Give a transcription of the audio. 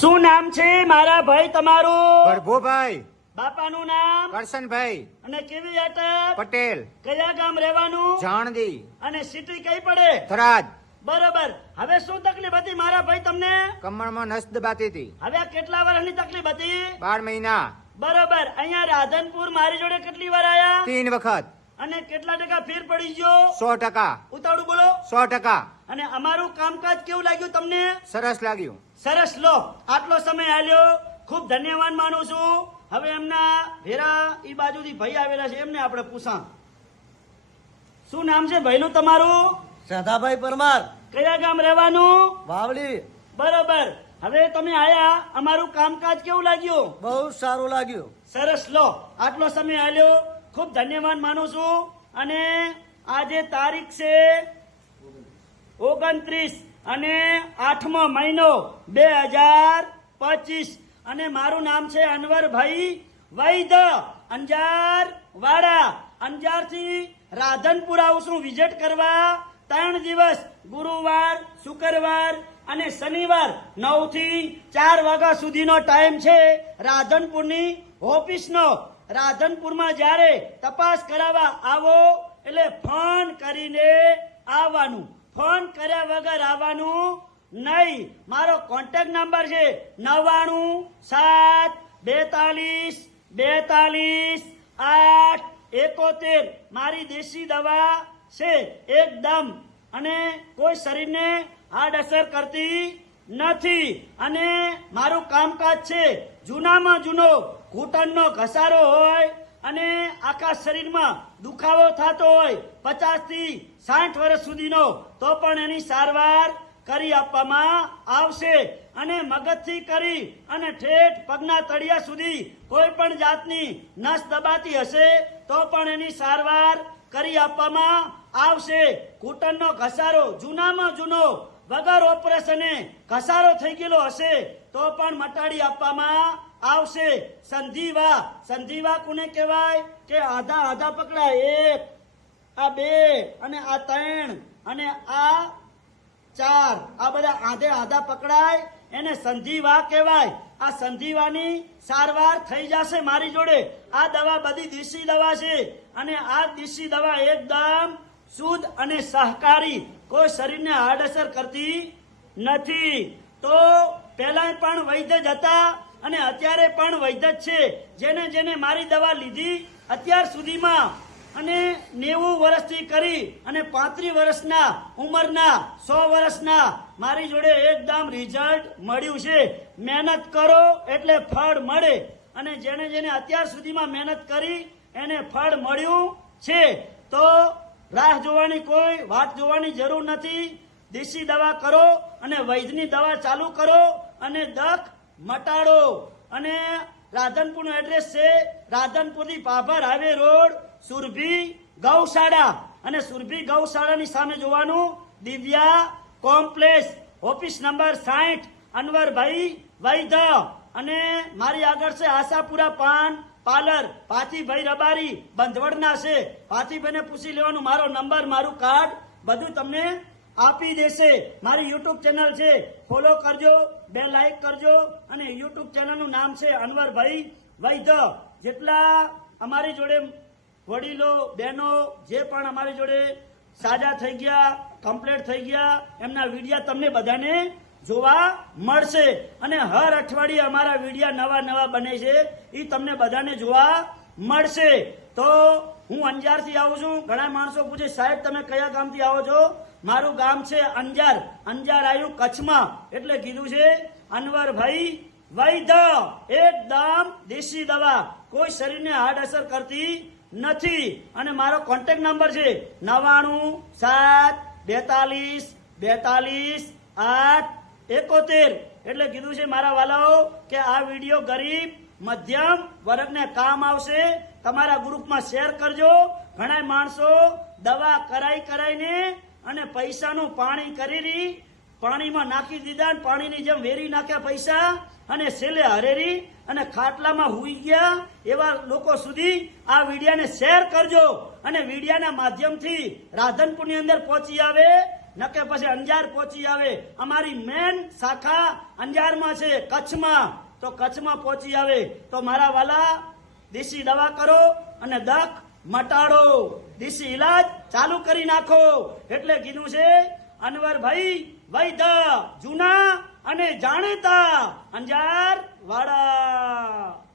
શું નામ છે મારા ભાઈ તમારું? પ્રભુભાઈ. બાપાનું નામ? કરશનભાઈ અને કેવી અટક? પટેલ. કયા ગામ રહેવાનું? જાણદી. અને સિટી કઈ પડે? થરાદ. બરોબર. હવે શું તકલીફ હતી મારા ભાઈ તમને? કમરમાં નસ દબાતી હતી. હવે કેટલા વર્ષની તકલીફ હતી? 12 મહિના. બરોબર. અહીંયા રાધનપુર મારી જોડે કેટલી વાર આયા? 3 વખત. અને કેટલા ટકા ફેર પડી ગયો? 100%. ઉતાવળું બોલો. 100%. અને અમારું કામકાજ કેવું લાગ્યું તમને? સરસ લાગ્યું. સરસ. લો, આટલો સમય આલ્યો, ખૂબ ધન્યવાદ માનું છું. હવે એમના ભેરા ઈ બાજુથી ભાઈ આવેલા છે, એમને આપણે પૂછા. શું નામ છે ભાઈનું તમારું? સદાભાઈ પરમાર, કયા ગામ રહેવાનું? વાવડી. બરોબર. હવે તમે આયા, અમારું કામકાજ કેવું લાગ્યું? બહુ સારું લાગ્યું. સરસ. લો, આટલો સમય આલ્યો, ખૂબ ધન્યવાદ માનું છું. અને આજે તારીખ છે 29 અને 8મો મહિનો 2025 અને મારું નામ છે અનવરભાઈ વૈદ, અંજાર વાડા. અંજારથી રાધનપુર આવું છું વિઝિટ કરવા. 3 દિવસ, ગુરુવાર, શુક્રવાર અને શનિવાર 9 થી 4 વાગ્યા સુધીનો ટાઈમ છે રાધનપુરની ઓફિસનો. રાધનપુરમાં જ્યારે તપાસ કરાવવા આવો એટલે ફોન કરીને આવવાનું, ફોન કર્યા વગર આવવાનું નહીં. મારો કોન્ટેક્ટ નંબર છે 9972422871. મારી દેશી દવા છે એકદમ, અને કોઈ શરીરને આડઅસર કરતી નથી. અને મારું કામકાજ છે જૂનામાં જૂનો ઘૂંટણનો ઘસારો હોય અને આખા શરીરમાં દુખાવો થતો હોય 50 થી 60 વર્ષ સુધીનો, તો પણ એની સારવાર કરી આપવામાં આવશે. અને મગજથી કરી અને ઠેઠ પગના તળિયા સુધી કોઈ પણ જાતની નસ દબાતી હશે તો પણ એની સારવાર કરી આપવામાં આવશે. ઘૂંટણનો ઘસારો જૂનામાં જૂનો વગર ઓપરેશને ઘસારો થઈ ગયેલો હશે તો પણ મટાડી આપવામાં આવશે. સંધિવા, સંધિવા કોને કહેવાય કે આધા આધા પકડાય, 1, આ 2 અને આ 3 અને આ 4, આ બધા આધે આધા પકડાય, એને સંધિવા કહેવાય. આ સંધિવાની સારવાર થઈ જશે મારી જોડે. આ દવા બધી દેશી દવા છે અને આ દેશી દવા એકદમ શુદ્ધ અને સહકારી, કોઈ શરીરને આડઅસર કરતી નથી. તો પહેલા પણ વૈદ્ય જ હતા અને અત્યારે પણ વૈદ્ય જ છે. જેને જેને મારી દવા લીધી અત્યાર સુધીમાં અને 90 વર્ષથી કરી અને 35 વર્ષના ઉંમરના, 100 વર્ષના મારી જોડે એકદમ રિઝલ્ટ મળ્યું છે. મહેનત કરો એટલે ફળ મળે, અને જેને જેને અત્યાર સુધીમાં મહેનત કરી એને ફળ મળ્યું છે. તો રાહ જોવાની, કોઈ વાટ જોવાની જરૂર નથી. દેશી દવા કરો અને વૈદ્યની દવા ચાલુ કરો અને દખ મટાડો. અને રાધનપુરનું એડ્રેસ છે રાધનપુરથી ભાભર હાઈવે રોડ, સુરભી ગૌશાળા. અને સુરભી ગૌશાળાની સામે જોવાનું દિવ્યા કોમ્પ્લેક્સ, ઓફિસ નંબર 60, અનવરભાઈ વૈદ્ય. અને મારી આગળ છે આશાપુરા પાન પાર્લર, પાથીભાઈ રબારી બંધવડના છે. પાથીભાઈને પૂછી લેવાનું, મારો નંબર, મારું કાર્ડ બધું તમને આપી દેશે. મારી યુટ્યુબ ચેનલ છે, ફોલો કરજો, 2 લાઈક કરજો. અને યુટ્યુબ ચેનલનું નામ છે અનવરભાઈ વૈદ્ય. જેટલા અમારી જોડે વડીલો, બહેનો જે પણ અમારી જોડે સાજા થઈ ગયા, કમ્પ્લીટ થઈ ગયા, એમના વિડીયા તમને બધાને જોવા મળશે. અને હર અઠવાડિયે અમારા વિડીયા નવા નવા બને છે, એ તમને બધાને જોવા મળશે. તો હું અંજારથી આવું છું. ઘણા માણસો પૂછે સાહેબ તમે કયા ગામથી આવો છો? મારું ગામ છે અંજાર. અંજાર આવ્યું કચ્છમાં, એટલે કીધું છે અનવરભાઈ વૈદ્ય. એકદમ દેશી દવા, કોઈ શરીરને આડઅસર કરતી નથી. અને મારો કોન્ટેક્ટ નંબર છે 9972422871. એટલે કીધું છે મારા વાલાઓ કે આ વિડીયો ગરીબ મધ્યમ વર્ગને કામ આવશે. તમારા ગ્રુપમાં શેર કરજો. ઘણા માણસો દવા કરાઈને અને પૈસાનું પાણી કરી પાણીમાં નાખી દીધા, પાણીની જેમ વેરી નાખ્યા પૈસા, અને છેલ્લે હરેરી અને ખાટલામાં હુઈ ગયા. એવા લોકો સુધી આ વિડિયાને શેર કરજો અને વિડિયાના માધ્યમથી રાધનપુરની અંદર પહોંચી આવે નકે પછી અંજાર પહોંચી આવે. અમારી મેન શાખા અંજારમાં છે, કચ્છમાં. તો કચ્છમાં પહોંચી આવે. તો મારા વાલા દેશી દવા કરો અને દખ મટાડો, દેશી ઈલાજ ચાલુ કરી નાખો. એટલે કીધું છે અનવરભાઈ વૈદ્ય, જૂના અને જાણીતા અંજાર વાળા.